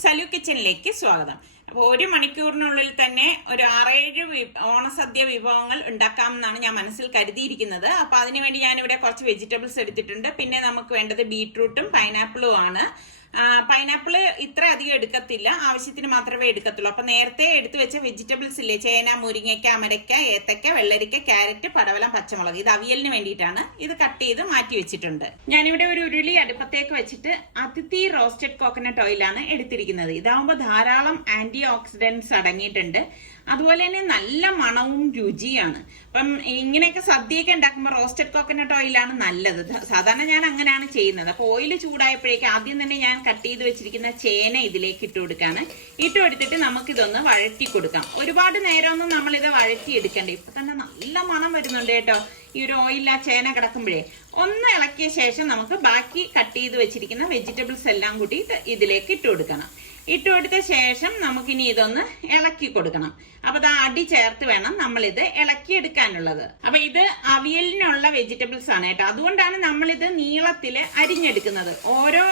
സലു കിച്ചണിലേക്ക് സ്വാഗതം. അപ്പോൾ 1 മണിക്കൂറിനുള്ളിൽ തന്നെ ഒരു 6-7 ഓണസദ്യ വിഭവങ്ങൾ ഉണ്ടാക്കാമെന്നാണ് ഞാൻ മനസ്സിൽ കരുതിയിരിക്കുന്നത്. അപ്പോൾ അതിനുവേണ്ടി ഞാനിവിടെ കുറച്ച് വെജിറ്റബിൾസ് എടുത്തിട്ടുണ്ട്. പിന്നെ നമുക്ക് വേണ്ടത് ബീട്രൂട്ടും പൈനാപ്പിളും ആണ്. പൈനാപ്പിൾ ഇത്ര അധികം എടുക്കത്തില്ല, ആവശ്യത്തിന് മാത്രമേ എടുക്കത്തുള്ളൂ. അപ്പൊ നേരത്തെ എടുത്തു വെച്ച വെജിറ്റബിൾസ് ഇല്ലേ, ചേന, മുരിങ്ങയ്ക്ക, അമരയ്ക്ക, ഏത്തക്ക, വെള്ളരിക്ക, ക്യാരറ്റ്, പടവലം, പച്ചമുളക്, ഇത് അവിയലിന് വേണ്ടിയിട്ടാണ്. ഇത് കട്ട് ചെയ്ത് മാറ്റി വെച്ചിട്ടുണ്ട്. ഞാനിവിടെ ഒരു ഉരുളി അടുപ്പത്തേക്ക് വെച്ചിട്ട് അതിഥി റോസ്റ്റഡ് കോക്കനട്ട് ഓയിലാണ് എടുത്തിരിക്കുന്നത്. ഇതാവുമ്പോൾ ധാരാളം ആന്റി ഓക്സിഡന്റ്സ് അടങ്ങിയിട്ടുണ്ട്. അതുപോലെ തന്നെ നല്ല മണവും രുചിയാണ്. അപ്പം ഇങ്ങനെയൊക്കെ സദ്യയൊക്കെ ഉണ്ടാക്കുമ്പോൾ റോസ്റ്റഡ് കോക്കനട്ട് ഓയിലാണ് നല്ലത്. സാധാരണ ഞാൻ അങ്ങനെയാണ് ചെയ്യുന്നത്. അപ്പൊ ഓയിൽ ചൂടായപ്പോഴേക്കും ആദ്യം തന്നെ ഞാൻ കട്ട് ചെയ്ത് വെച്ചിരിക്കുന്ന ചേന ഇതിലേക്ക് ഇട്ട് കൊടുക്കാണ്. ഇട്ട് കൊടുത്തിട്ട് നമുക്കിതൊന്ന് വഴറ്റി കൊടുക്കാം. ഒരുപാട് നേരമൊന്നും നമ്മളിത് വഴറ്റി എടുക്കണ്ടേ. ഇപ്പൊ തന്നെ നല്ല മണം വരുന്നുണ്ട് കേട്ടോ. ഈ ഒരു ഓയിൽ ആ ചേന കിടക്കുമ്പോഴേ ഒന്ന് ഇളക്കിയ ശേഷം നമുക്ക് ബാക്കി കട്ട് ചെയ്ത് വെച്ചിരിക്കുന്ന വെജിറ്റബിൾസ് എല്ലാം കൂടി ഇതിലേക്ക് ഇട്ട് കൊടുക്കണം. ഇട്ട് കൊടുത്ത ശേഷം നമുക്കിനി ഇതൊന്ന് ഇളക്കി കൊടുക്കണം. അപ്പൊ അത് അടി ചേർത്ത് വേണം നമ്മളിത് ഇളക്കി എടുക്കാനുള്ളത്. അപ്പൊ ഇത് അവിയലിനുള്ള വെജിറ്റബിൾസ് ആണ് കേട്ടോ. അതുകൊണ്ടാണ് നമ്മളിത് നീളത്തില് അരിഞ്ഞെടുക്കുന്നത്. ഓരോ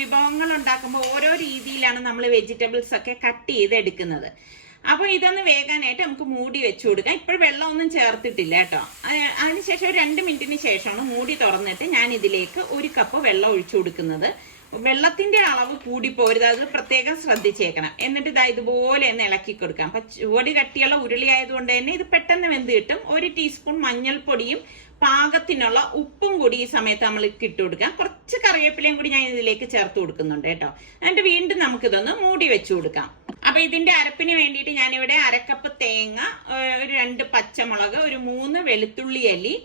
വിഭവങ്ങൾ ഉണ്ടാക്കുമ്പോൾ ഓരോ രീതിയിലാണ് നമ്മൾ വെജിറ്റബിൾസ് ഒക്കെ കട്ട് ചെയ്ത് എടുക്കുന്നത്. അപ്പൊ ഇതൊന്ന് വേകാനായിട്ട് നമുക്ക് മൂടി വെച്ചു കൊടുക്കാം. ഇപ്പോഴും വെള്ളമൊന്നും ചേർത്തിട്ടില്ല കേട്ടോ. അതിനുശേഷം ഒരു 2 മിനിറ്റിന് ശേഷമാണ് മൂടി തുറന്നിട്ട് ഞാൻ ഇതിലേക്ക് 1 കപ്പ് വെള്ളം ഒഴിച്ചു കൊടുക്കുന്നത്. വെള്ളത്തിന്റെ അളവ് കൂടിപ്പോരുത്, അത് പ്രത്യേകം ശ്രദ്ധിച്ചേക്കണം. എന്നിട്ട് ഇതാ ഇതുപോലെ ഒന്ന് ഇളക്കി കൊടുക്കാം. അപ്പൊ ചുവടി കട്ടിയുള്ള ഉരുളി ആയതുകൊണ്ട് തന്നെ ഇത് പെട്ടെന്ന് വെന്ത് കിട്ടും. 1 ടീസ്പൂൺ മഞ്ഞൾപ്പൊടിയും പാകത്തിനുള്ള ഉപ്പും കൂടി ഈ സമയത്ത് നമ്മൾ ഇട്ട് കൊടുക്കാം. കുറച്ച് കറിവേപ്പിലയും കൂടി ഞാൻ ഇതിലേക്ക് ചേർത്ത് കൊടുക്കുന്നുണ്ട് കേട്ടോ. എന്നിട്ട് വീണ്ടും നമുക്കിതൊന്ന് മൂടി വെച്ചു കൊടുക്കാം. അപ്പൊ ഇതിന്റെ അരപ്പിന് വേണ്ടിയിട്ട് ഞാനിവിടെ 1 കപ്പ് തേങ്ങ, ഒരു 2 പച്ചമുളക്, ഒരു 3 വെളുത്തുള്ളി അല്ലി,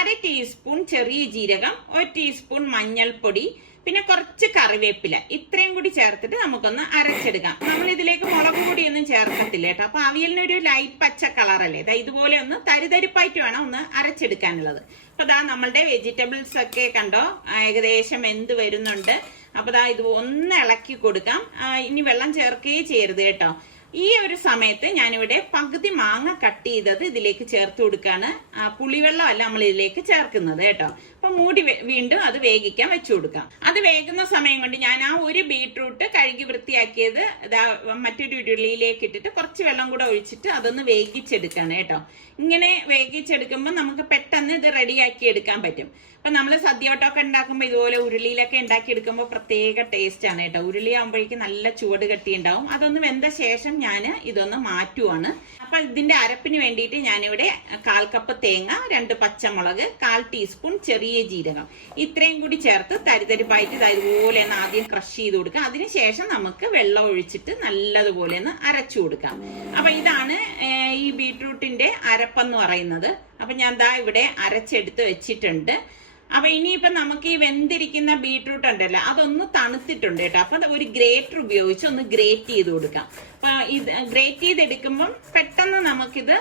1/2 ടീസ്പൂൺ ചെറിയ ജീരകം, 1 ടീസ്പൂൺ മഞ്ഞൾപ്പൊടി, പിന്നെ കുറച്ച് കറിവേപ്പില, ഇത്രയും കൂടി ചേർത്തിട്ട് നമുക്കൊന്ന് അരച്ചെടുക്കാം. നമ്മൾ ഇതിലേക്ക് മുളക് പൊടിയൊന്നും ചേർക്കത്തില്ല കേട്ടോ. അപ്പൊ അവിയലിനൊരു ലൈറ്റ് പച്ച കളറല്ലേ, ഇതുപോലെ ഒന്ന് തരിതരിപ്പായിട്ട് വേണം ഒന്ന് അരച്ചെടുക്കാനുള്ളത്. അപ്പൊ ദാ നമ്മളുടെ വെജിറ്റബിൾസ് ഒക്കെ കണ്ടോ ഏകദേശം എന്ത് വരുന്നുണ്ട്. അപ്പൊ ദാ ഇത് ഒന്ന് ഇളക്കി കൊടുക്കാം. ഇനി വെള്ളം ചേർക്കുകയും ചെയ്യരുത് കേട്ടോ. ഈ ഒരു സമയത്ത് ഞാനിവിടെ പകുതി മാങ്ങ കട്ട് ചെയ്തത് ഇതിലേക്ക് ചേർത്ത് കൊടുക്കാണ്. പുളിവെള്ളം അല്ല നമ്മൾ ഇതിലേക്ക് ചേർക്കുന്നത് കേട്ടോ. അപ്പൊ മൂടി വീണ്ടും അത് വേവിക്കാൻ വെച്ചു കൊടുക്കാം. അത് വേകുന്ന സമയം കൊണ്ട് ഞാൻ ആ 1 ബീട്രൂട്ട് കഴുകി വൃത്തിയാക്കിയത് മറ്റൊരു ഉരുളിയിലേക്ക് ഇട്ടിട്ട് കുറച്ച് വെള്ളം കൂടെ ഒഴിച്ചിട്ട് അതൊന്ന് വേവിച്ചെടുക്കാണ് കേട്ടോ. ഇങ്ങനെ വേവിച്ചെടുക്കുമ്പോൾ നമുക്ക് പെട്ടെന്ന് ഇത് റെഡിയാക്കി എടുക്കാൻ പറ്റും. അപ്പൊ നമ്മൾ സദ്യവട്ടമൊക്കെ ഉണ്ടാക്കുമ്പോൾ ഇതുപോലെ ഉരുളിയിലൊക്കെ ഉണ്ടാക്കി എടുക്കുമ്പോൾ പ്രത്യേക ടേസ്റ്റ് ആണ് കേട്ടോ. ഉരുളി ആകുമ്പോഴേക്കും നല്ല ചുവട് കട്ടി ഉണ്ടാവും. അതൊന്ന് വെന്ത ശേഷം ഞാൻ ഇതൊന്ന് മാറ്റുവാണ്. അപ്പൊ ഇതിന്റെ അരപ്പിന് വേണ്ടിയിട്ട് ഞാനിവിടെ 1/4 കപ്പ് തേങ്ങ, 2 പച്ചമുളക്, 1/4 ടീസ്പൂൺ ചെറിയ ജീരകം, ഇത്രയും കൂടി ചേർത്ത് തരിതരിപ്പായിട്ട് ഇതുപോലെ ഒന്ന് ആദ്യം ക്രഷ് ചെയ്ത് കൊടുക്കാം. അതിനുശേഷം നമുക്ക് വെള്ളം ഒഴിച്ചിട്ട് നല്ലതുപോലെ ഒന്ന് അരച്ചു കൊടുക്കാം. അപ്പൊ ഇതാണ് ഈ ബീട്രൂട്ടിന്റെ അരപ്പെന്ന് പറയുന്നത്. അപ്പൊ ഞാൻ ദാ ഇവിടെ അരച്ചെടുത്ത് വെച്ചിട്ടുണ്ട്. അപ്പൊ ഇനിയിപ്പൊ നമുക്ക് ഈ വെന്തിരിക്കുന്ന ബീട്രൂട്ട് ഉണ്ടല്ലോ അതൊന്ന് തണുത്തിട്ടുണ്ട് കേട്ടോ. അപ്പൊ ഒരു ഗ്രേറ്റർ ഉപയോഗിച്ച് ഒന്ന് ഗ്രേറ്റ് ചെയ്ത് കൊടുക്കാം. അപ്പൊ ഇത് ഗ്രേറ്റ് ചെയ്തെടുക്കുമ്പം പെട്ടെന്ന് നമുക്കിത്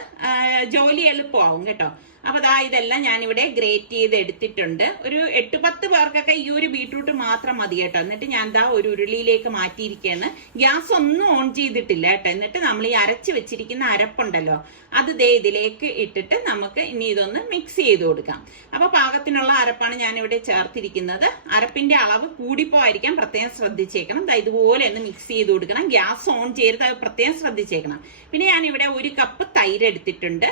ജോലി എളുപ്പമാവും കേട്ടോ. അപ്പൊ ദാ ഇതെല്ലാം ഞാനിവിടെ ഗ്രേറ്റ് ചെയ്ത് എടുത്തിട്ടുണ്ട്. ഒരു 8-10 പേർക്കൊക്കെ ഈ ഒരു ബീട്രൂട്ട് മാത്രം മതി കേട്ടോ. എന്നിട്ട് ഞാൻ ദാ ഒരു ഉരുളിയിലേക്ക് മാറ്റിയിരിക്കുകയാണ്. ഗ്യാസ് ഒന്നും ഓൺ ചെയ്തിട്ടില്ല കേട്ടോ. എന്നിട്ട് നമ്മൾ ഈ അരച്ച് വെച്ചിരിക്കുന്ന അരപ്പുണ്ടല്ലോ അത് ദേ ഇതിലേക്ക് ഇട്ടിട്ട് നമുക്ക് ഇനി ഇതൊന്ന് മിക്സ് ചെയ്ത് കൊടുക്കാം. അപ്പൊ പാകത്തിനുള്ള അരപ്പാണ് ഞാനിവിടെ ചേർത്തിരിക്കുന്നത്. അരപ്പിന്റെ അളവ് കൂടിപ്പോയിരിക്കാൻ പ്രത്യേകം ശ്രദ്ധിച്ചേക്കണം. ഇതുപോലെ ഒന്ന് മിക്സ് ചെയ്ത് കൊടുക്കണം. ഗ്യാസ് ഓൺ ചെയ്ത് അത് പ്രത്യേകം ശ്രദ്ധിച്ചേക്കണം. പിന്നെ ഞാനിവിടെ 1 കപ്പ് തൈര് എടുത്തിട്ടുണ്ട്.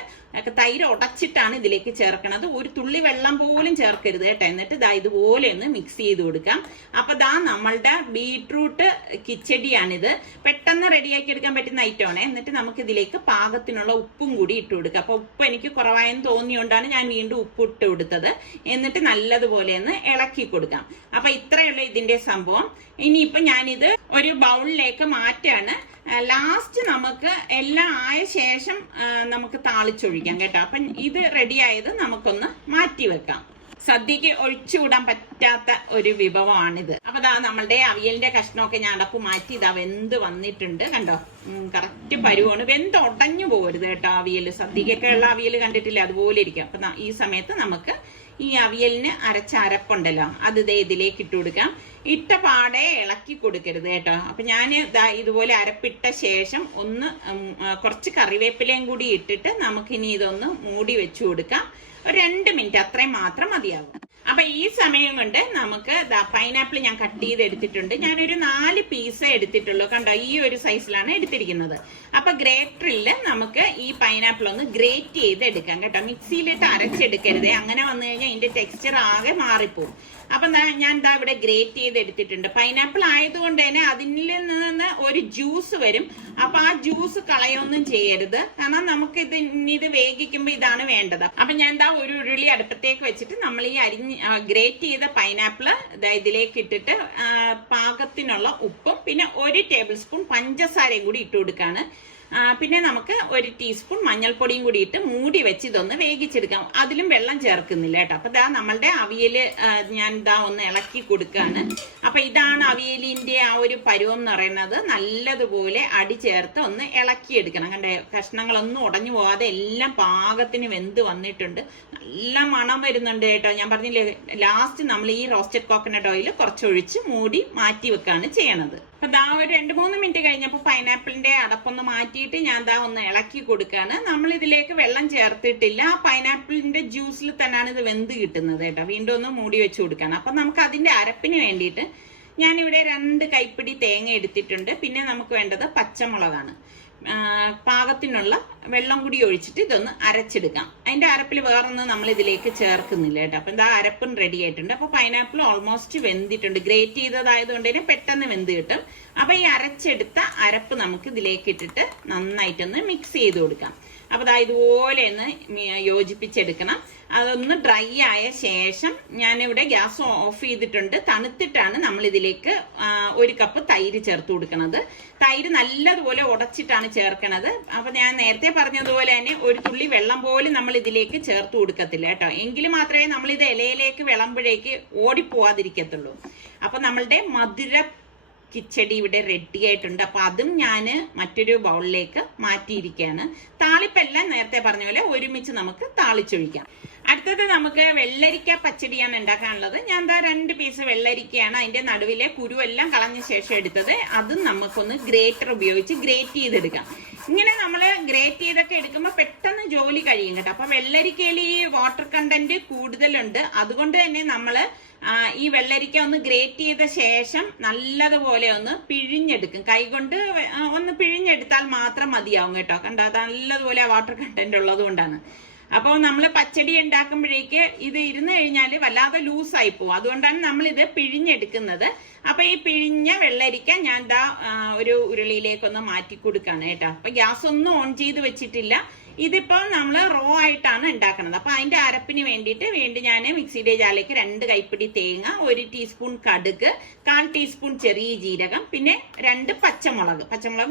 തൈര് ഉടച്ചിട്ടാണ് ഇതിലേക്ക് ചേർക്കണത്. ഒരു തുള്ളി വെള്ളം പോലും ചേർക്കരുത് കേട്ടോ. എന്നിട്ട് ഇതുപോലെ ഒന്ന് മിക്സ് ചെയ്ത് കൊടുക്കാം. അപ്പൊ നമ്മളുടെ ബീട്രൂട്ട് കിച്ചടിയാണിത്. പെട്ടെന്ന് റെഡിയാക്കി എടുക്കാൻ പറ്റുന്ന ഐറ്റമാണ്. എന്നിട്ട് നമുക്ക് ഇതിലേക്ക് പാകത്തിനുള്ള ഉപ്പും കൂടി ഇട്ട് കൊടുക്കാം. അപ്പൊ ഉപ്പ് എനിക്ക് കുറവായെന്ന് തോന്നിയോണ്ടാണ് ഞാൻ വീണ്ടും ഉപ്പ് ഇട്ട് കൊടുത്തത്. എന്നിട്ട് നല്ലതുപോലെ ഒന്ന് ഇളക്കി കൊടുക്കാം. അപ്പൊ ഇത്രയുള്ള ഇതിന്റെ സംഭവം. ഇനിയിപ്പൊ ഞാനിത് ഒരു ബൗളിലേക്ക് മാറ്റാണ്. ലാസ്റ്റ് നമുക്ക് എല്ലാം ആയ ശേഷം നമുക്ക് താളിച്ചൊഴിക്കാം കേട്ടോ. അപ്പൊ ഇത് റെഡിയായത് നമുക്കൊന്ന് മാറ്റി വെക്കാം. സദ്യക്ക് ഒഴിച്ചുകൂടാൻ പറ്റാത്ത ഒരു വിഭവമാണിത്. അപ്പൊ നമ്മളുടെ അവിയലിന്റെ കഷ്ണമൊക്കെ ഞാൻ അടപ്പ് മാറ്റി വെന്ത് വന്നിട്ടുണ്ട് കണ്ടോ. കറക്റ്റ് പരുവാണ്. വെന്ത് ഉടഞ്ഞു പോകരുത് കേട്ടോ. അവിയൽ സദ്യക്കൊക്കെ ഉള്ള അവിയൽ കണ്ടിട്ടില്ല, അതുപോലെ ഇരിക്കും. അപ്പൊ ഈ സമയത്ത് നമുക്ക് ഈ അവിയലിന് അരച്ച അരപ്പുണ്ടല്ലോ അത് ഇതിലേക്ക് ഇട്ട് കൊടുക്കാം. ഇട്ട പാടെ ഇളക്കി കൊടുക്കരുത് കേട്ടോ. അപ്പൊ ഞാൻ ഇതുപോലെ അരപ്പിട്ട ശേഷം ഒന്ന് കുറച്ച് കറിവേപ്പിലയും കൂടി ഇട്ടിട്ട് നമുക്കിനി ഇതൊന്ന് മൂടി വെച്ചു കൊടുക്കാം. ഒരു 2 മിനിറ്റ് അത്രയും മാത്രം മതിയാകും. അപ്പൊ ഈ സമയം കൊണ്ട് നമുക്ക് പൈനാപ്പിൾ ഞാൻ കട്ട് ചെയ്ത് എടുത്തിട്ടുണ്ട്. ഞാനൊരു 4 പീസ് എടുത്തിട്ടുള്ളൂ. കണ്ടോ, ഈ ഒരു സൈസിലാണ് എടുത്തിരിക്കുന്നത്. അപ്പൊ ഗ്രേറ്ററിൽ നമുക്ക് ഈ പൈനാപ്പിൾ ഒന്ന് ഗ്രേറ്റ് ചെയ്ത് എടുക്കാം കേട്ടോ. മിക്സിയിലിട്ട് അരച്ചെടുക്കരുതേ, അങ്ങനെ വന്നു കഴിഞ്ഞാൽ ഇതിന്റെ ടെക്സ്ചർ ആകെ മാറിപ്പോവും. അപ്പൊ ഞാൻ ഇവിടെ ഗ്രേറ്റ് ചെയ്ത് എടുത്തിട്ടുണ്ട്. പൈനാപ്പിൾ ആയതുകൊണ്ട് തന്നെ അതിൽ നിന്ന് ഒരു ജ്യൂസ് വരും. അപ്പൊ ആ ജ്യൂസ് കളയൊന്നും ചെയ്യരുത്, കാരണം നമുക്ക് ഇത് വേഗിക്കുമ്പോ ഇതാണ് വേണ്ടത്. അപ്പൊ ഞാൻ ഒരു ഉരുളി അടുപ്പത്തേക്ക് വെച്ചിട്ട് നമ്മൾ ഈ ഗ്രേറ്റ് ചെയ്ത പൈനാപ്പിള് ഇതിലേക്ക് ഇട്ടിട്ട് പാകത്തിനുള്ള ഉപ്പും പിന്നെ 1 ടേബിൾ സ്പൂൺ പഞ്ചസാരയും കൂടി ഇട്ട് കൊടുക്കാണ്. പിന്നെ നമുക്ക് 1 ടീസ്പൂൺ മഞ്ഞൾപ്പൊടിയും കൂടി ഇട്ട് മൂടി വെച്ച് ഇതൊന്ന് വേവിച്ചെടുക്കാം. അതിലും വെള്ളം ചേർക്കുന്നില്ല കേട്ടോ. അപ്പൊ നമ്മളുടെ അവിയല് ഞാൻ ഒന്ന് ഇളക്കി കൊടുക്കുകയാണ്. അപ്പൊ ഇതാണ് അവിയലിന്റെ ആ ഒരു പരുവം എന്ന് പറയുന്നത്. നല്ലതുപോലെ അടി ചേർത്ത് ഒന്ന് ഇളക്കിയെടുക്കണം. കണ്ടേ, കഷ്ണങ്ങളൊന്നും ഉടഞ്ഞു പോകാതെ എല്ലാം പാകത്തിന് വെന്ത് വന്നിട്ടുണ്ട്. നല്ല മണം വരുന്നുണ്ട് കേട്ടോ. ഞാൻ പറഞ്ഞില്ലേ, ലാസ്റ്റ് നമ്മൾ ഈ റോസ്റ്റഡ് കോക്കനട്ട് ഓയിൽ കുറച്ചൊഴിച്ച് മൂടി മാറ്റി വെക്കാണ് ചെയ്യണത്. അപ്പൊ ഒരു 2-3 മിനിറ്റ് കഴിഞ്ഞപ്പോൾ പൈനാപ്പിളിന്റെ അടപ്പൊന്ന് മാറ്റിയിട്ട് ഞാൻ ഒന്ന് ഇളക്കി കൊടുക്കുകയാണ്. നമ്മൾ ഇതിലേക്ക് വെള്ളം ചേർത്തിട്ടില്ല. ആ പൈനാപ്പിളിന്റെ ജ്യൂസിൽ തന്നെയാണ് ഇത് വെന്ത് കിട്ടുന്നത് കേട്ടോ. വീണ്ടും ഒന്ന് മൂടി വെച്ച് കൊടുക്കുകയാണ്. അപ്പൊ നമുക്ക് അതിന്റെ അരപ്പിന് വേണ്ടിയിട്ട് ഞാനിവിടെ 2 കൈപ്പിടി തേങ്ങ എടുത്തിട്ടുണ്ട്. പിന്നെ നമുക്ക് വേണ്ടത് പച്ചമുളകാണ്. പാകത്തിനുള്ള വെള്ളം കൂടി ഒഴിച്ചിട്ട് ഇതൊന്ന് അരച്ചെടുക്കാം. അതിന്റെ അരപ്പിൽ വേറൊന്നും നമ്മൾ ഇതിലേക്ക് ചേർക്കുന്നില്ല കേട്ടോ. അപ്പൊ അരപ്പും റെഡി ആയിട്ടുണ്ട്. അപ്പൊ പൈനാപ്പിൾ ഓൾമോസ്റ്റ് വെന്തിട്ടുണ്ട്. ഗ്രേറ്റ് ചെയ്തതായതുകൊണ്ട് തന്നെ പെട്ടെന്ന് വെന്ത് കിട്ടും. അപ്പൊ ഈ അരച്ചെടുത്ത അരപ്പ് നമുക്ക് ഇതിലേക്ക് ഇട്ടിട്ട് നന്നായിട്ടൊന്ന് മിക്സ് ചെയ്ത് കൊടുക്കാം. അപ്പൊ ഇതുപോലെ ഒന്ന് യോജിപ്പിച്ചെടുക്കണം. അതൊന്ന് ഡ്രൈ ആയ ശേഷം ഞാനിവിടെ ഗ്യാസ് ഓഫ് ചെയ്തിട്ടുണ്ട്. തണുത്തിട്ടാണ് നമ്മൾ ഇതിലേക്ക് 1 കപ്പ് തൈര് ചേർത്ത് കൊടുക്കുന്നത്. തൈര് നല്ലതുപോലെ ഉടച്ചിട്ടാണ് ചേർക്കണത്. അപ്പൊ ഞാൻ നേരത്തെ പറഞ്ഞതുപോലെ തന്നെ ഒരു തുള്ളി വെള്ളം പോലും നമ്മൾ ഇതിലേക്ക് ചേർത്ത് കൊടുക്കത്തില്ല കേട്ടോ. എങ്കിൽ മാത്രമേ നമ്മൾ ഇത് ഇലയിലേക്ക് വിളമ്പുഴേക്ക് ഓടിപ്പോവാതിരിക്കത്തുള്ളൂ. അപ്പൊ നമ്മളുടെ മധുര കിച്ചടി ഇവിടെ റെഡി ആയിട്ടുണ്ട്. അപ്പൊ അതും ഞാൻ മറ്റൊരു ബൗളിലേക്ക് മാറ്റിയിരിക്കുകയാണ്. താളിപ്പെല്ലാം നേരത്തെ പറഞ്ഞ പോലെ ഒരുമിച്ച് നമുക്ക് താളിച്ചൊഴിക്കാം. അടുത്തത് നമുക്ക് വെള്ളരിക്ക പച്ചടിയാണ് ഉണ്ടാക്കാനുള്ളത്. ഞാൻ 2 പീസ് വെള്ളരിക്കയാണ് അതിന്റെ നടുവിലെ കുരുവെല്ലാം കളഞ്ഞ ശേഷം എടുത്തത്. അതും നമുക്കൊന്ന് ഗ്രേറ്റർ ഉപയോഗിച്ച് ഗ്രേറ്റ് ചെയ്തെടുക്കാം. ഇങ്ങനെ നമ്മൾ ഗ്രേറ്റ് ചെയ്തൊക്കെ എടുക്കുമ്പോൾ പെട്ടെന്ന് ജോലി കഴിയും കേട്ടോ. അപ്പൊ വെള്ളരിക്കയിൽ ഈ വാട്ടർ കണ്ടന്റ് കൂടുതലുണ്ട്. അതുകൊണ്ട് തന്നെ നമ്മള് ഈ വെള്ളരിക്ക ഒന്ന് ഗ്രേറ്റ് ചെയ്ത ശേഷം നല്ലതുപോലെ ഒന്ന് പിഴിഞ്ഞെടുക്കും. കൈകൊണ്ട് ഒന്ന് പിഴിഞ്ഞെടുത്താൽ മാത്രം മതിയാവും കേട്ടോ. കണ്ടോ, നല്ലതുപോലെ വാട്ടർ കണ്ടന്റ് ഉള്ളത് കൊണ്ടാണ്. അപ്പോൾ നമ്മൾ പച്ചടി ഉണ്ടാക്കുമ്പോഴേക്ക് ഇത് ഇരുന്ന് കഴിഞ്ഞാൽ വല്ലാതെ ലൂസായി പോകും. അതുകൊണ്ടാണ് നമ്മൾ ഇത് പിഴിഞ്ഞെടുക്കുന്നത്. അപ്പൊ ഈ പിഴിഞ്ഞ വെള്ളരിക്ക ഞാൻ ഒരു ഉരുളിയിലേക്കൊന്ന് മാറ്റി കൊടുക്കാണ് കേട്ടോ. അപ്പൊ ഗ്യാസ് ഒന്നും ഓൺ ചെയ്ത് വെച്ചിട്ടില്ല. ഇതിപ്പോ നമ്മൾ റോ ആയിട്ടാണ് ഉണ്ടാക്കുന്നത്. അപ്പൊ അതിന്റെ അരപ്പിന് വേണ്ടിയിട്ട് വീണ്ടും ഞാൻ മിക്സിയുടെ ജാറിലേക്ക് 2 കൈപ്പിടി തേങ്ങ, 1 ടീസ്പൂൺ കടുക്, 1/4 ടീസ്പൂൺ ചെറിയ ജീരകം, പിന്നെ 2 പച്ചമുളക്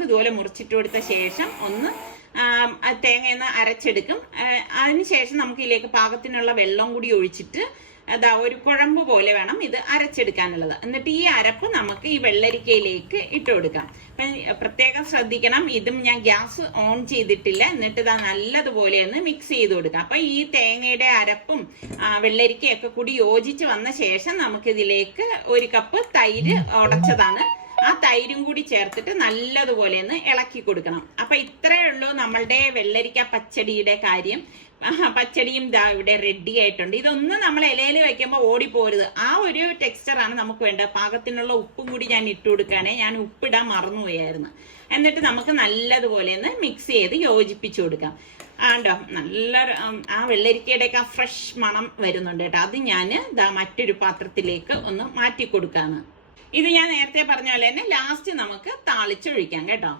ഇതുപോലെ മുറിച്ചിട്ട് കൊടുത്ത ശേഷം ഒന്ന് തേങ്ങ അരച്ചെടുക്കും. അതിനുശേഷം നമുക്ക് ഇതിലേക്ക് പാകത്തിനുള്ള വെള്ളം കൂടി ഒഴിച്ചിട്ട് ഒരു കുഴമ്പ് പോലെ വേണം ഇത് അരച്ചെടുക്കാനുള്ളത്. എന്നിട്ട് ഈ അരപ്പ് നമുക്ക് ഈ വെള്ളരിക്കയിലേക്ക് ഇട്ട് കൊടുക്കാം. പ്രത്യേകം ശ്രദ്ധിക്കണം, ഇതും ഞാൻ ഗ്യാസ് ഓൺ ചെയ്തിട്ടില്ല. എന്നിട്ട് നല്ലതുപോലെ ഒന്ന് മിക്സ് ചെയ്ത് കൊടുക്കാം. അപ്പൊ ഈ തേങ്ങയുടെ അരപ്പും വെള്ളരിക്കയൊക്കെ കൂടി യോജിച്ച് വന്ന ശേഷം നമുക്ക് ഇതിലേക്ക് 1 കപ്പ് തൈര് ഉടച്ചതാണ്. ആ തൈരും കൂടി ചേർത്തിട്ട് നല്ലതുപോലെ ഒന്ന് ഇളക്കി കൊടുക്കണം. അപ്പൊ ഇത്രയേ ഉള്ളൂ നമ്മളുടെ വെള്ളരിക്ക പച്ചടിയുടെ കാര്യം. പച്ചടിയും ഇവിടെ റെഡി ആയിട്ടുണ്ട്. ഇതൊന്നും നമ്മൾ ഇലയിൽ വെക്കുമ്പോൾ ഓടിപ്പോരുത്. ആ ഒരു ടെക്സ്ചറാണ് നമുക്ക് വേണ്ടത്. പാകത്തിനുള്ള ഉപ്പും കൂടി ഞാൻ ഇട്ട് കൊടുക്കുകയാണെ. ഞാൻ ഉപ്പിടാൻ മറന്നുപോയായിരുന്നു. എന്നിട്ട് നമുക്ക് നല്ലതുപോലെ ഒന്ന് മിക്സ് ചെയ്ത് യോജിപ്പിച്ചു കൊടുക്കാം. ആണ്ടോ, നല്ല ആ വെള്ളരിക്കയുടെയൊക്കെ ആ ഫ്രഷ് മണം വരുന്നുണ്ട് കേട്ടോ. അത് ഞാൻ മറ്റൊരു പാത്രത്തിലേക്ക് ഒന്ന് മാറ്റി കൊടുക്കാണ്. ഇത് ഞാൻ നേരത്തെ പറഞ്ഞ പോലെ തന്നെ ലാസ്റ്റ് നമുക്ക് താളിച്ചൊഴിക്കാം കേട്ടോ.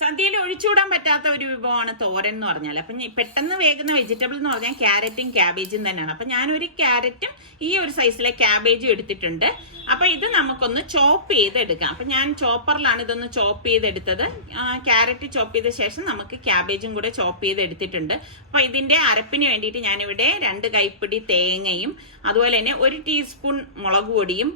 സദ്യയിൽ ഒഴിച്ചുകൂടാൻ പറ്റാത്ത ഒരു വിഭവമാണ് തോരൻ എന്ന് പറഞ്ഞാൽ. അപ്പം പെട്ടെന്ന് വേകുന്ന വെജിറ്റബിൾ എന്ന് പറഞ്ഞാൽ ക്യാരറ്റും ക്യാബേജും തന്നെയാണ്. അപ്പം ഞാനൊരു ക്യാരറ്റും ഈ ഒരു സൈസിലെ ക്യാബേജും എടുത്തിട്ടുണ്ട്. അപ്പൊ ഇത് നമുക്കൊന്ന് ചോപ്പ് ചെയ്തെടുക്കാം. അപ്പൊ ഞാൻ ചോപ്പറിലാണ് ഇതൊന്ന് ചോപ്പ് ചെയ്തെടുത്തത്. ക്യാരറ്റ് ചോപ്പ് ചെയ്ത ശേഷം നമുക്ക് ക്യാബേജും കൂടെ ചോപ്പ് ചെയ്തെടുത്തിട്ടുണ്ട്. അപ്പൊ ഇതിന്റെ അരപ്പിന് വേണ്ടിയിട്ട് ഞാനിവിടെ 2 കൈപ്പിടി തേങ്ങയും അതുപോലെ തന്നെ 1 ടീസ്പൂൺ മുളക് പൊടിയും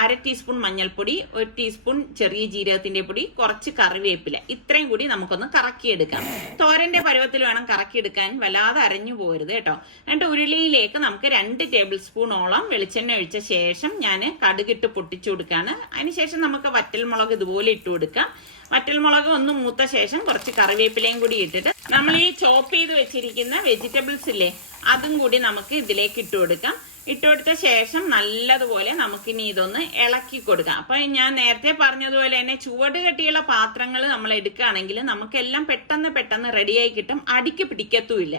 1/2 ടീസ്പൂൺ മഞ്ഞൾപ്പൊടി, 1 ടീസ്പൂൺ ചെറിയ ജീരകത്തിന്റെ പൊടി, കുറച്ച് കറിവേപ്പില, ഇത്രയും കൂടി നമുക്കൊന്ന് കറക്കിയെടുക്കാം. തോരന്റെ പരുവത്തിൽ വേണം കറക്കിയെടുക്കാൻ, വല്ലാതെ അരഞ്ഞു പോകരുത് കേട്ടോ. എന്നിട്ട് ഉരുളിയിലേക്ക് നമുക്ക് 2 ടേബിൾ സ്പൂണോളം വെളിച്ചെണ്ണ ഒഴിച്ച ശേഷം ഞാൻ കടുകിട്ട് പൊട്ടിച്ചു കൊടുക്കാണ്. അതിനുശേഷം നമുക്ക് വറ്റൽമുളക് ഇതുപോലെ ഇട്ട് കൊടുക്കാം. വറ്റൽമുളക് ഒന്ന് മൂത്ത ശേഷം കുറച്ച് കറിവേപ്പിലയും കൂടി ഇട്ടിട്ട് നമ്മൾ ഈ ചോപ്പ് ചെയ്ത് വെച്ചിരിക്കുന്ന വെജിറ്റബിൾസ് ഇല്ലേ, അതും കൂടി നമുക്ക് ഇതിലേക്ക് ഇട്ട് കൊടുക്കാം. ഇട്ടുകൊടുത്ത ശേഷം നല്ലതുപോലെ നമുക്കിനി ഇതൊന്ന് ഇളക്കി കൊടുക്കാം. അപ്പൊ ഞാൻ നേരത്തെ പറഞ്ഞതുപോലെ തന്നെ ചുവട് കെട്ടിയുള്ള പാത്രങ്ങൾ നമ്മൾ എടുക്കുകയാണെങ്കിൽ നമുക്കെല്ലാം പെട്ടെന്ന് റെഡിയായി കിട്ടും, അടിക്ക് പിടിക്കത്തുമില്ല.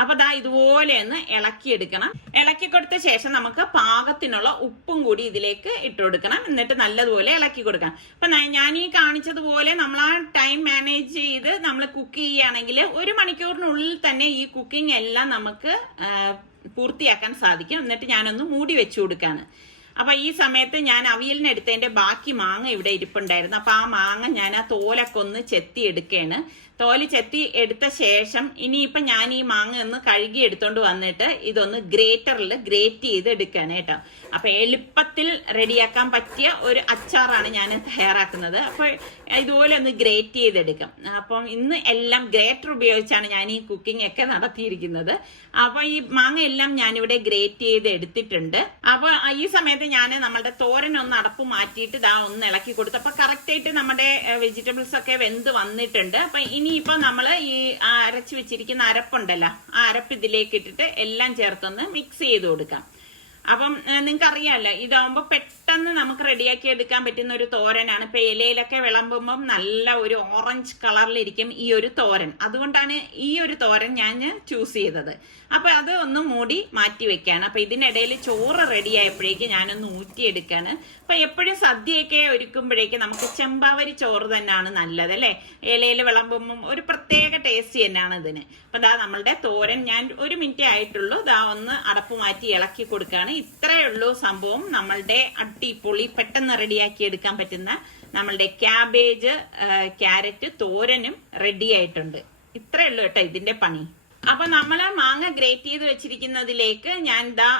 അപ്പൊ ദാ ഇതുപോലെ ഒന്ന് ഇളക്കിയെടുക്കണം. ഇളക്കി കൊടുത്ത ശേഷം നമുക്ക് പാകത്തിനുള്ള ഉപ്പും കൂടി ഇതിലേക്ക് ഇട്ട് കൊടുക്കണം. എന്നിട്ട് നല്ലതുപോലെ ഇളക്കി കൊടുക്കാം. അപ്പൊ ഞാൻ ഈ കാണിച്ചതുപോലെ നമ്മൾ ആ ടൈം മാനേജ് ചെയ്ത് നമ്മൾ കുക്ക് ചെയ്യുകയാണെങ്കിൽ 1 മണിക്കൂറിനുള്ളിൽ തന്നെ ഈ കുക്കിംഗ് എല്ലാം നമുക്ക് പൂർത്തിയാക്കാൻ സാധിക്കും. എന്നിട്ട് ഞാനൊന്ന് മൂടി വെച്ചു കൊടുക്കാണ്. അപ്പൊ ഈ സമയത്ത് ഞാൻ അവിയലിന് എടുത്തതിന്റെ ബാക്കി മാങ്ങ ഇവിടെ ഇരിപ്പുണ്ടായിരുന്നു. അപ്പൊ ആ മാങ്ങ ഞാൻ ആ തോലൊക്കെ ഒന്ന് ചെത്തി എടുക്കുകയാണ്. തോല് ചെത്തി എടുത്ത ശേഷം ഇനിയിപ്പൊ ഞാൻ ഈ മാങ്ങ ഒന്ന് കഴുകി എടുത്തോണ്ട് വന്നിട്ട് ഇതൊന്ന് ഗ്രേറ്ററിൽ ഗ്രേറ്റ് ചെയ്ത് എടുക്കുകയാണ് കേട്ടോ. അപ്പൊ എളുപ്പത്തിൽ റെഡിയാക്കാൻ പറ്റിയ ഒരു അച്ചാറാണ് ഞാൻ തയ്യാറാക്കുന്നത്. അപ്പൊ ഇതുപോലെ ഒന്ന് ഗ്രേറ്റ് ചെയ്തെടുക്കാം. അപ്പം ഇന്ന് എല്ലാം ഗ്രേറ്റർ ഉപയോഗിച്ചാണ് ഞാൻ ഈ കുക്കിംഗ് ഒക്കെ നടത്തിയിരിക്കുന്നത്. അപ്പൊ ഈ മാങ്ങ എല്ലാം ഞാനിവിടെ ഗ്രേറ്റ് ചെയ്ത് എടുത്തിട്ടുണ്ട്. അപ്പൊ ഈ സമയത്ത് ഞാൻ നമ്മളുടെ തോരൻ ഒന്ന് അടപ്പ് മാറ്റിയിട്ട് ഇതാ ഒന്ന് ഇളക്കി കൊടുത്തു. അപ്പൊ കറക്റ്റ് ആയിട്ട് നമ്മുടെ വെജിറ്റബിൾസ് ഒക്കെ വെന്ത് വന്നിട്ടുണ്ട്. അപ്പൊ ഇനിയിപ്പോ നമ്മള് ഈ അരച്ചു വെച്ചിരിക്കുന്ന അരപ്പുണ്ടല്ലോ, ആ അരപ്പ് ഇതിലേക്ക് ഇട്ടിട്ട് എല്ലാം ചേർത്തൊന്ന് മിക്സ് ചെയ്ത് കൊടുക്കാം. അപ്പം നിങ്ങൾക്ക് അറിയാമല്ലോ, ഇതാവുമ്പോ പെട്ടെന്ന് നമുക്ക് റെഡിയാക്കി എടുക്കാൻ പറ്റുന്ന ഒരു തോരനാണ്. ഇപ്പൊ ഇലയിലൊക്കെ വിളമ്പുമ്പം നല്ല ഒരു ഓറഞ്ച് കളറിലിരിക്കും ഈ ഒരു തോരൻ. അതുകൊണ്ടാണ് ഈ ഒരു തോരൻ ഞാൻ ചൂസ് ചെയ്തത്. അപ്പൊ അത് ഒന്ന് മൂടി മാറ്റി വെക്കാണ്. അപ്പൊ ഇതിനിടയിൽ ചോറ് റെഡി ആയപ്പോഴേക്ക് ഞാനൊന്ന് ഊറ്റിയെടുക്കാണ്. അപ്പൊ എപ്പോഴും സദ്യയൊക്കെ ഒരുക്കുമ്പോഴേക്ക് നമുക്ക് ചെമ്പാവരി ചോറ് തന്നെയാണ് നല്ലത് അല്ലെ. ഇലയിൽ വിളമ്പുമ്പം ഒരു പ്രത്യേക ടേസ്റ്റ് തന്നെയാണ് ഇതിന്. അപ്പൊ ദാ നമ്മളുടെ തോരൻ ഞാൻ 1 മിനിറ്റേ ആയിട്ടുള്ളൂ. ദാ ഒന്ന് അടപ്പ് മാറ്റി ഇളക്കി കൊടുക്കുകയാണ്. ഇത്രയേ ഉള്ളൂ സംഭവം. നമ്മളുടെ അടിപൊളി പെട്ടെന്ന് റെഡിയാക്കി എടുക്കാൻ പറ്റുന്ന നമ്മളുടെ ക്യാബേജ് ക്യാരറ്റ് തോരനും റെഡി ആയിട്ടുണ്ട്. ഇത്രയേ ഉള്ളൂ കേട്ടോ ഇതിന്റെ പണി. അപ്പൊ നമ്മൾ മാങ്ങ ഗ്രേറ്റ് ചെയ്ത് വെച്ചിരിക്കുന്നതിലേക്ക് ഞാൻ ദാ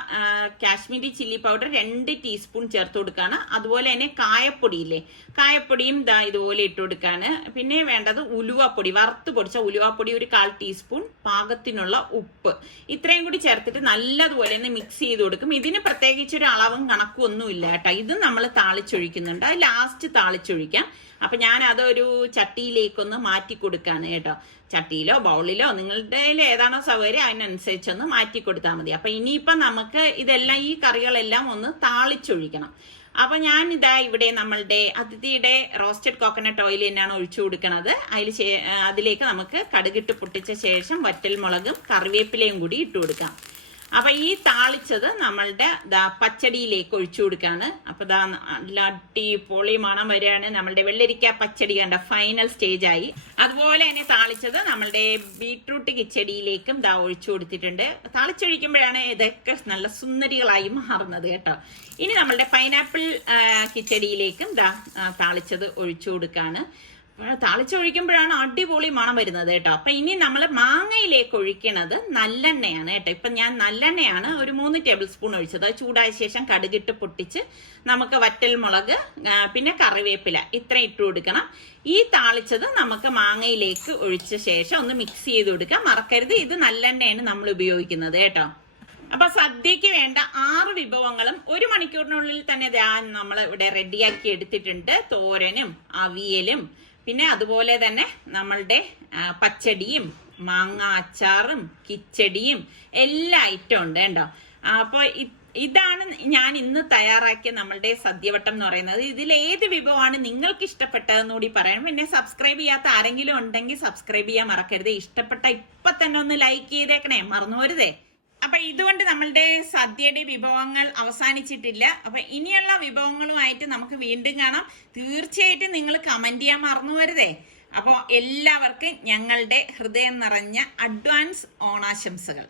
കാശ്മീരി ചില്ലി പൗഡർ 2 ടീസ്പൂൺ ചേർത്ത് കൊടുക്കാണ്. അതുപോലെ തന്നെ കായപ്പൊടിയില്ലേ, കായപ്പൊടിയും ദാ ഇതുപോലെ ഇട്ട് കൊടുക്കാണ്. പിന്നെ വേണ്ടത് ഉലുവാപ്പൊടി, വറുത്ത് പൊടിച്ച ഉലുവാപ്പൊടി 1/4 ടീസ്പൂൺ, പാകത്തിനുള്ള ഉപ്പ്, ഇത്രയും കൂടി ചേർത്തിട്ട് നല്ലതുപോലെ തന്നെ മിക്സ് ചെയ്ത് കൊടുക്കും. ഇതിന് പ്രത്യേകിച്ചൊരു അളവും കണക്കും ഒന്നും ഇല്ല കേട്ടോ. ഇത് നമ്മൾ താളിച്ചൊഴിക്കുന്നുണ്ട്, അത് ലാസ്റ്റ് താളിച്ചൊഴിക്കാം. അപ്പൊ ഞാൻ അതൊരു ചട്ടിയിലേക്കൊന്ന് മാറ്റി കൊടുക്കാണ് കേട്ടോ. ചട്ടിയിലോ ബൗളിലോ നിങ്ങളുടെ ഏതാണോ സൗകര്യം അതിനനുസരിച്ചൊന്ന് മാറ്റി കൊടുത്താൽ മതി. അപ്പൊ ഇനിയിപ്പൊ നമുക്ക് ഇതെല്ലാം ഈ കറികളെല്ലാം ഒന്ന് താളിച്ചൊഴിക്കണം. അപ്പൊ ഞാൻ ഇതാ ഇവിടെ നമ്മളുടെ അതിഥിയുടെ റോസ്റ്റഡ് കോക്കനട്ട് ഓയിൽ തന്നെയാണ് ഒഴിച്ചു കൊടുക്കുന്നത്. അതിലേക്ക് നമുക്ക് കടുകിട്ട് പൊട്ടിച്ച ശേഷം വറ്റൽമുളകും കറിവേപ്പിലയും കൂടി ഇട്ട് കൊടുക്കാം. അപ്പൊ ഈ താളിച്ചത് നമ്മളുടെ പച്ചടിയിലേക്ക് ഒഴിച്ചു കൊടുക്കാണ്. അപ്പൊ നല്ല അടിപൊളി മണം വരികയാണ്. നമ്മളുടെ വെള്ളരിക്ക പച്ചടി കണ്ട ഫൈനൽ സ്റ്റേജ് ആയി. അതുപോലെ തന്നെ താളിച്ചത് നമ്മളുടെ ബീട്രൂട്ട് കിച്ചടിയിലേക്കും ഒഴിച്ചു കൊടുത്തിട്ടുണ്ട്. താളിച്ചൊഴിക്കുമ്പോഴാണ് ഇതൊക്കെ നല്ല സുന്ദരികളായി മാറുന്നത് കേട്ടോ. ഇനി നമ്മളുടെ പൈനാപ്പിൾ കിച്ചടിയിലേക്കും താളിച്ചത് ഒഴിച്ചു കൊടുക്കാണ്. താളിച്ചൊഴിക്കുമ്പോഴാണ് അടിപൊളി മണം വരുന്നത് കേട്ടോ. അപ്പൊ ഇനി നമ്മൾ മാങ്ങയിലേക്ക് ഒഴിക്കണത് നല്ലെണ്ണയാണ് കേട്ടോ. ഇപ്പൊ ഞാൻ നല്ലെണ്ണയാണ് ഒരു 3 ടേബിൾ സ്പൂൺ ഒഴിച്ചത്. ചൂടായ ശേഷം കടുകിട്ട് പൊട്ടിച്ച് നമുക്ക് വറ്റൽമുളക് പിന്നെ കറിവേപ്പില ഇത്ര ഇട്ട് കൊടുക്കണം. ഈ താളിച്ചത് നമുക്ക് മാങ്ങയിലേക്ക് ഒഴിച്ച ശേഷം ഒന്ന് മിക്സ് ചെയ്ത് കൊടുക്കാം. മറക്കരുത്, ഇത് നല്ലെണ്ണയാണ് നമ്മൾ ഉപയോഗിക്കുന്നത് കേട്ടോ. അപ്പൊ സദ്യക്ക് വേണ്ട 6 വിഭവങ്ങളും 1 മണിക്കൂറിനുള്ളിൽ തന്നെ നമ്മൾ ഇവിടെ റെഡിയാക്കി എടുത്തിട്ടുണ്ട്. തോരനും അവിയലും പിന്നെ അതുപോലെ തന്നെ നമ്മളുടെ പച്ചടിയും മാങ്ങ അച്ചാറും കിച്ചടിയും എല്ലാ ഐറ്റം ഉണ്ട് കേട്ടോ. അപ്പൊ ഇതാണ് ഞാൻ ഇന്ന് തയ്യാറാക്കിയ നമ്മളുടെ സദ്യവട്ടം എന്ന് പറയുന്നത്. ഇതിൽ ഏത് വിഭവമാണ് നിങ്ങൾക്ക് ഇഷ്ടപ്പെട്ടതെന്ന് കൂടി പറയണം. പിന്നെ സബ്സ്ക്രൈബ് ചെയ്യാത്ത ആരെങ്കിലും ഉണ്ടെങ്കിൽ സബ്സ്ക്രൈബ് ചെയ്യാൻ മറക്കരുത്. ഇഷ്ടപ്പെട്ട ഇപ്പൊ തന്നെ ഒന്ന് ലൈക്ക് ചെയ്തേക്കണേ, മറന്നു പോരുതേ. അപ്പൊ ഇതുകൊണ്ട് നമ്മളുടെ സദ്യയുടെ വിഭവങ്ങൾ അവസാനിച്ചിട്ടില്ല. അപ്പൊ ഇനിയുള്ള വിഭവങ്ങളുമായിട്ട് നമുക്ക് വീണ്ടും കാണാം. തീർച്ചയായിട്ടും നിങ്ങൾ കമന്റ് ചെയ്യാൻ മറന്നു വരുതേ. അപ്പോൾ എല്ലാവർക്കും ഞങ്ങളുടെ ഹൃദയം നിറഞ്ഞ അഡ്വാൻസ് ഓണാശംസകൾ.